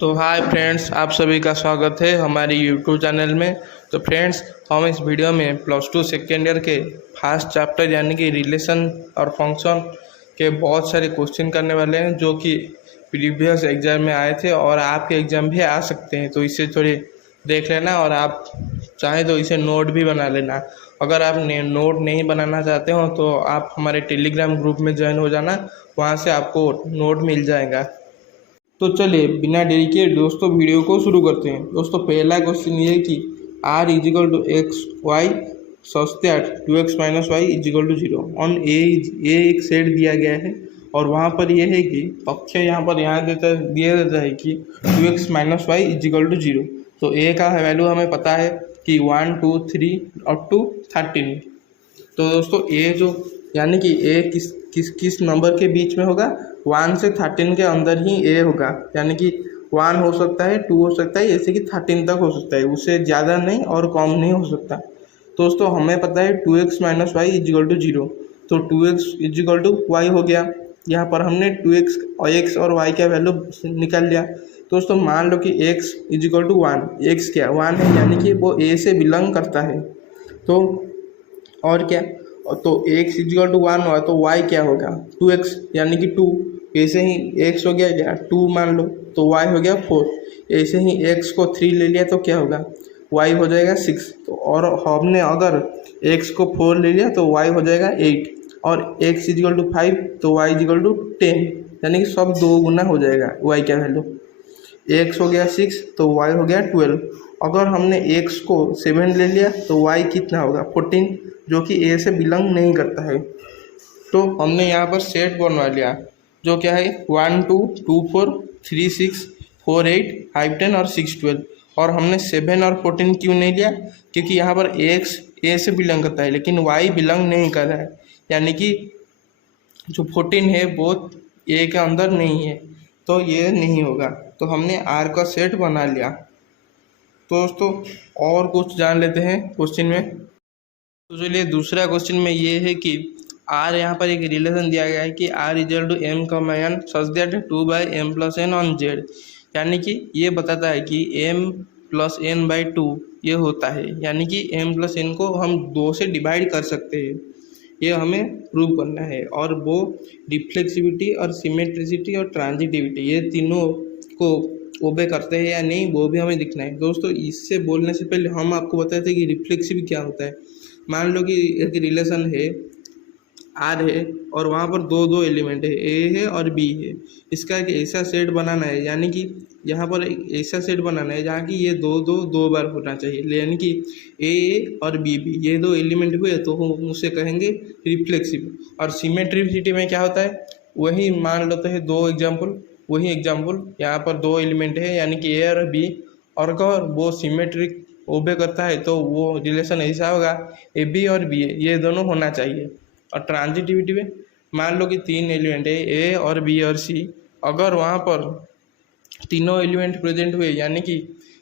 तो hi friends, आप सभी का स्वागत है हमारे यूट्यूब चैनल में। तो फ्रेंड्स, हम इस वीडियो में +2 सेकेंड ईयर के फर्स्ट चैप्टर यानी कि रिलेशन और फंक्शन के बहुत सारे क्वेश्चन करने वाले हैं, जो कि प्रीवियस एग्जाम में आए थे और आपके एग्जाम भी आ सकते हैं। तो इसे थोड़ी देख लेना और आप चाहें तो इसे नोट भी बना लेना। अगर आप नोट नहीं बनाना चाहते हो तो आप हमारे टेलीग्राम ग्रुप में ज्वाइन हो जाना, वहाँ से आपको नोट मिल जाएगा। तो चलिए बिना देरी के दोस्तों वीडियो को शुरू करते हैं। दोस्तों, पहला क्वेश्चन ये है कि r is equal to X Y such that 2x minus Y is equal to 0 on A एक सेट दिया गया है और वहाँ पर यह है कि तथ्य यहाँ दिया देता है कि 2x minus Y is equal to 0। तो a का वैल्यू हमें पता है कि 1 2 3 अप टू 13। तो दोस्तों a जो यानी कि a किस नंबर के बीच में होगा, 1 से 13 के अंदर ही a होगा। यानी कि 1 हो सकता है, 2 हो सकता है, ऐसे कि 13 तक हो सकता है, उससे ज़्यादा नहीं और कम नहीं हो सकता। तो दोस्तों हमें पता है 2x minus Y is equal to 0, तो 2x इजिकल टू वाई हो गया। यहाँ पर हमने 2x और y का वैल्यू निकाल लिया। दोस्तों मान लो कि x इजिकल टू 1, x क्या 1 है, यानी कि वो a से बिलोंग करता है। तो और क्या, तो x इजिकल टू 1 हुआ तो y क्या होगा 2x, यानी कि 2। ऐसे ही x हो गया क्या 2 मान लो, तो y हो गया 4। ऐसे ही x को 3 ले लिया तो क्या होगा, y हो जाएगा 6। तो और हमने अगर x को 4 ले लिया तो y हो जाएगा 8, और x इजिकल टू 5 तो y इजिकल टू 10, यानी कि सब 2 गुना हो जाएगा y का वैल्यू। x हो गया 6 तो y हो गया 12। अगर हमने x को 7 ले लिया तो y कितना होगा 14, जो कि a से बिलोंग नहीं करता है। तो हमने यहाँ पर सेट बनवा लिया, जो क्या है 1 2 2 4 3 6 4 8 5 10 और 6 12। और हमने 7 और 14 क्यों नहीं लिया, क्योंकि यहाँ पर x a से बिलोंग करता है लेकिन y बिलोंग नहीं कर रहा है, यानी कि जो 14 है वो a के अंदर नहीं है, तो ये नहीं होगा। तो हमने r का सेट बना लिया। तो दोस्तों और कुछ जान लेते हैं क्वेश्चन में। तो चलिए दूसरा क्वेश्चन में ये है कि r यहाँ पर एक रिलेशन दिया गया है कि r इजल टू m का मान such that 2/m + n on z, यानी कि ये बताता है कि m + n/2 ये होता है, यानी कि m + n को हम 2 से डिवाइड कर सकते हैं, ये हमें प्रूव करना है। और वो रिफ्लेक्सिविटी और सिमेट्रिसिटी और ट्रांजिटिविटी ये तीनों को ओबे करते हैं या नहीं, वो भी हमें दिखना है। दोस्तों इससे बोलने से पहले हम आपको बताते हैं कि रिफ्लेक्सिव क्या होता है। मान लो कि एक रिलेशन है आर है और वहाँ पर दो एलिमेंट है, ए है और बी है। इसका एक ऐसा सेट बनाना है, यानी कि यहाँ पर एक ऐसा सेट बनाना है जहाँ की ये दो बार होना चाहिए, यानी कि ए और बी ये 2 एलिमेंट हुए तो हम उसे कहेंगे रिफ्लेक्सिव। और सिमेट्रिसिटी में क्या होता है, वही मान लेते हैं वही एग्जाम्पल यहाँ पर 2 एलिमेंट है, यानी कि ए और बी, और अगर वो सिमेट्रिक ओबे करता है तो वो रिलेशन ऐसा होगा ए बी और बी ये दोनों होना चाहिए। और ट्रांजिटिविटी में मान लो कि 3 एलिमेंट है ए और बी और सी, अगर वहाँ पर तीनों एलिमेंट प्रेजेंट हुए यानी कि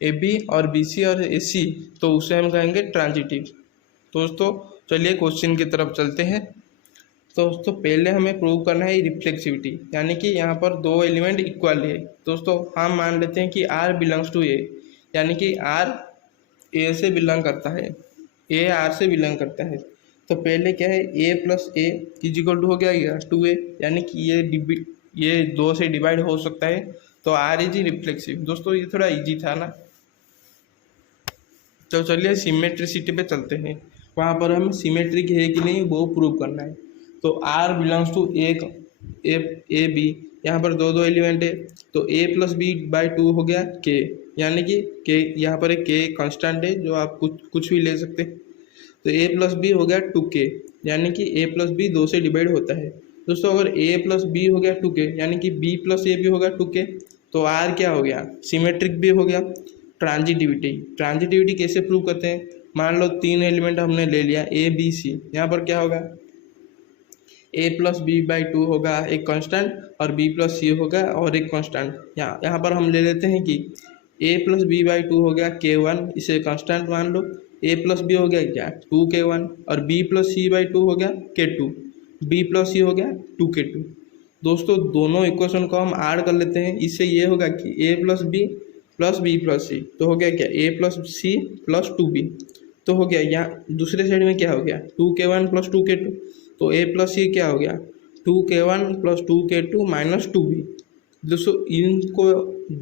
ए बी और बी सी और ए सी, तो उसे हम कहेंगे ट्रांजिटिव। दोस्तों चलिए क्वेश्चन की तरफ चलते हैं। तो दोस्तों पहले हमें प्रूव करना है रिफ्लेक्सिविटी, यानी कि यहाँ पर 2 एलिमेंट इक्वल है। दोस्तों हम मान लेते हैं कि r बिलोंग्स टू ए, यानी कि r ए से बिलोंग करता है, ए आर से बिलोंग करता है। तो पहले क्या है a + a इजिकल टू हो गया 2a, यानी कि ये 2 से डिवाइड हो सकता है, तो r इज रिफ्लेक्सिव। दोस्तों ये थोड़ा इजी था ना। तो चलिए सिमेट्रिसिटी पे चलते हैं, वहाँ पर हमें सिमेट्रिक है कि नहीं वो प्रूव करना है। तो r belongs to a b, यहाँ पर दो एलिमेंट है, तो a + b/2 हो गया k, यानी कि k यहाँ पर एक k कांस्टेंट है जो आप कुछ भी ले सकते हैं। तो a + b हो गया 2k, यानी कि a + b 2 से डिवाइड होता है। दोस्तों अगर a + b हो गया 2k, यानी कि b + a भी होगा 2k, तो r क्या हो गया सिमेट्रिक भी हो गया। ट्रांजिटिविटी कैसे प्रूव करते हैं, मान लो 3 एलिमेंट हमने ले लिया a b c, यहाँ पर क्या होगा a + b/2 होगा एक कांस्टेंट, और b + c होगा और एक कांस्टेंट। यहाँ पर हम ले लेते हैं कि a + b/2 हो गया k1, इसे कांस्टेंट मान लो। a + b हो गया क्या 2k1, और b + c/2 हो गया k2, b + c हो गया 2k2। दोस्तों दोनों इक्वेशन को हम ऐड कर लेते हैं। इससे ये होगा कि A plus B plus C, तो हो गया क्या A plus C plus two B. तो हो गया यहाँ दूसरे साइड में क्या हो गया to K one plus two के टू, तो ए प्लस सी क्या हो गया to K one plus two के टू माइनस टू बी। दोस्तों इनको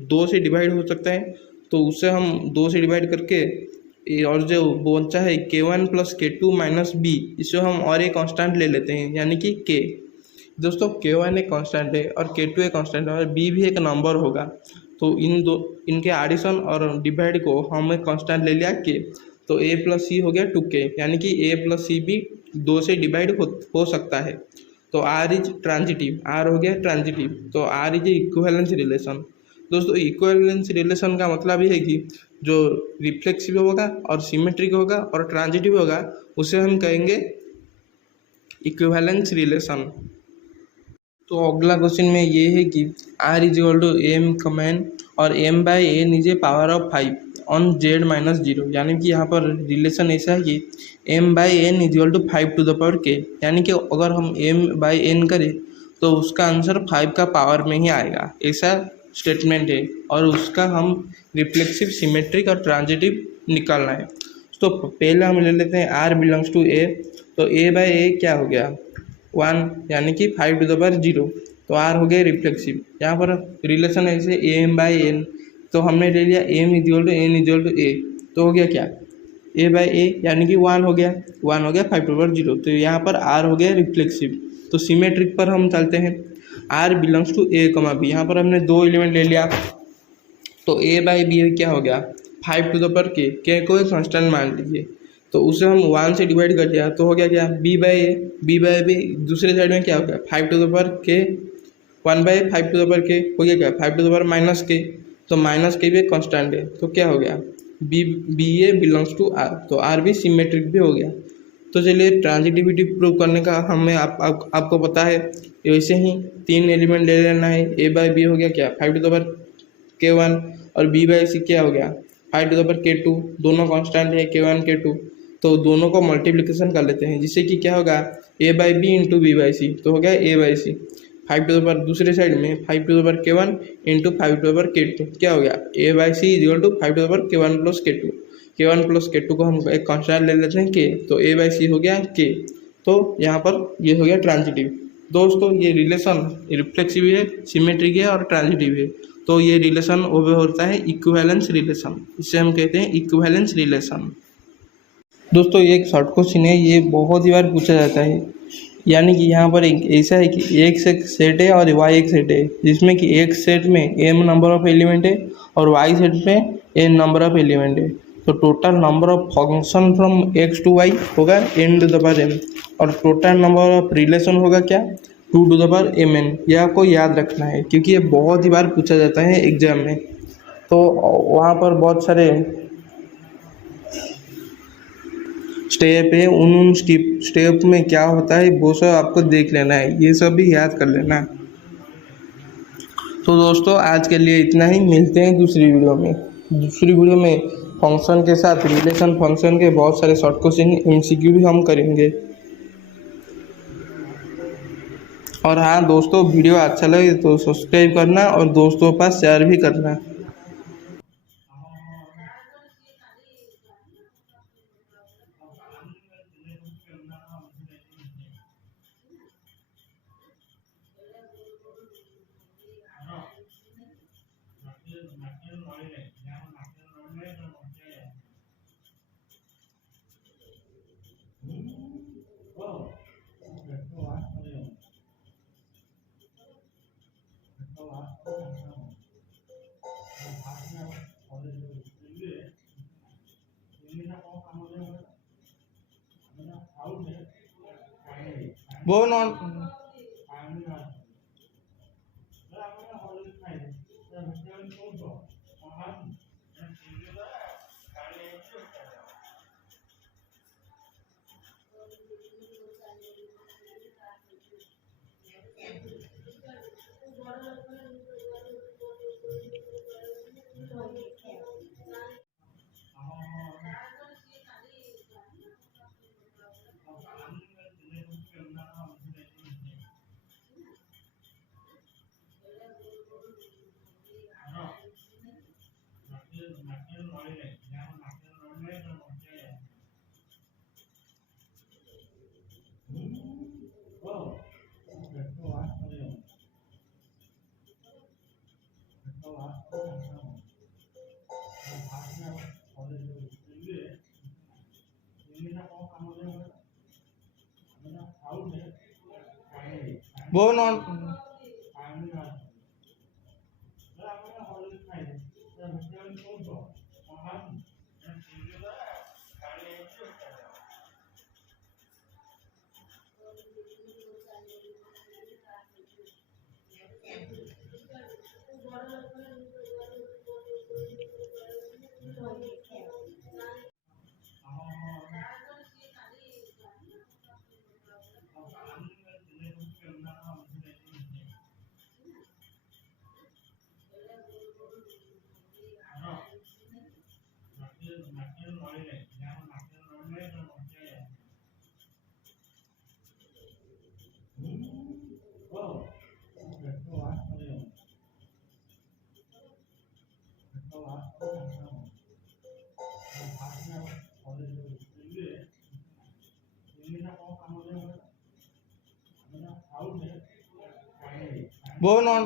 दो से डिवाइड हो सकता है, तो उससे हम दो से डिवाइड करके और जो बचा है के one plus K to minus B, इससे हम और एक कांस्टेंट ले लेते हैं यानी कि के। दोस्तों के वन एक कांस्टेंट है और के टू एक कांस्टेंट है और बी भी एक नंबर होगा, तो इनके एडिशन और डिवाइड को हम एक कांस्टेंट ले लिया के, तो ए प्लस सी हो गया टू के, यानी कि ए प्लस सी भी दो से डिवाइड हो सकता है। तो आर इज ट्रांजिटिव, आर हो गया ट्रांजिटिव, तो आर इज इक्विवेलेंस रिलेशन। दोस्तों इक्विवेलेंस रिलेशन का मतलब ये है कि जो रिफ्लेक्सिव होगा और सिमेट्रिक होगा और ट्रांजिटिव होगा उसे हम कहेंगे इक्विवेलेंस रिलेशन। तो अगला क्वेश्चन में ये है कि R is equal to M comment और M by N is a power of 5 on Z minus zero, यानी कि यहाँ पर रिलेशन ऐसा है कि M by N is equal to 5 to the power K, यानी कि अगर हम एम बाई एन करें तो उसका आंसर 5 का पावर में ही आएगा, ऐसा स्टेटमेंट है। और उसका हम रिफ्लेक्सिव सिमेट्रिक और ट्रांजिटिव निकालना है। तो पहले हम ले लेते हैं आर बिलोंग्स टू ए, तो ए बाई ए क्या हो गया 1, यानी कि 5 टू द पावर 0, तो आर हो गया रिफ्लेक्सिव। यहाँ पर रिलेशन है जैसे एम बाई एन, तो हमने ले लिया M equal to N equal to A, तो हो गया क्या ए बाई ए यानी कि 1 हो गया 5 टू द पावर 0, तो यहाँ पर आर हो गया रिफ्लेक्सिव। तो सिमेट्रिक पर हम चलते हैं, आर बिलोंग्स टू ए कमा बी, यहाँ पर हमने दो एलिमेंट ले लिया, तो ए बाई बी क्या हो गया 5 टू द पावर के को एक कांस्टेंट मान लीजिए, तो उसे हम 1 से डिवाइड कर दिया, तो हो गया क्या बी बाई बी, दूसरे साइड में क्या हो गया 5 टू द पावर के 1 बाई 5 टू द पावर के हो गया क्या 5 टू द पावर माइनस के, तो माइनस के भी एक कॉन्स्टेंट है, तो क्या हो गया b a belongs to R, तो आर भी सिमेट्रिक भी हो गया। तो चलिए ट्रांजिटिविटी प्रूव करने का हमें आपको पता है, वैसे ही तीन एलिमेंट ले लेना है, ए बाई बी हो गया क्या 5 to the power K one और बी बाई सी क्या हो गया 5 to the power K to, दोनों कांस्टेंट है के वन के टू, तो दोनों को मल्टीप्लिकेशन कर लेते हैं जिससे कि क्या होगा A by B into B by C, तो हो गया A by C 5 to the power, दूसरे साइड में 5 to the power K one into 5 to the power K two, क्या हो गया A by C is equal to 5 to the power K one plus K two, K one plus K two को हम एक constant ले लेते हैं के, तो ए बाई सी हो गया के, तो यहाँ पर ये हो गया ट्रांजिटिव। दोस्तों ये रिलेशन रिफ्लेक्सिव है, सिमेट्रिक है और ट्रांजिटिव है, तो ये रिलेशन वो होता है इक्विवेलेंस रिलेशन, इसे हम कहते हैं इक्विवेलेंस रिलेशन। दोस्तों ये एक शॉर्ट क्वेश्चन है, ये बहुत ही बार पूछा जाता है, यानी कि यहाँ पर एक ऐसा है कि एक सेट है और वाई एक सेट है, जिसमें कि एक सेट में एम नंबर ऑफ एलिमेंट है और वाई सेट में एन नंबर ऑफ एलिमेंट है, तो total number of function from X to Y होगा N to the power M, और टोटल नंबर ऑफ रिलेशन होगा क्या 2 to the power M N. यह आपको याद रखना है क्योंकि ये बहुत ही बार पूछा जाता है एग्जाम में, तो वहाँ पर बहुत सारे स्टेप है, उन स्टेप में क्या होता है वो सब आपको देख लेना है, ये सब भी याद कर लेना। तो दोस्तों आज के लिए इतना ही, मिलते हैं दूसरी वीडियो में फंक्शन के साथ रिलेशन फंक्शन के बहुत सारे शॉर्ट क्वेश्चन एमसीक्यू भी हम करेंगे। और हाँ दोस्तों वीडियो अच्छा लगे तो सब्सक्राइब करना और दोस्तों के पास शेयर भी करना। वो नॉन वो नॉन वो नॉन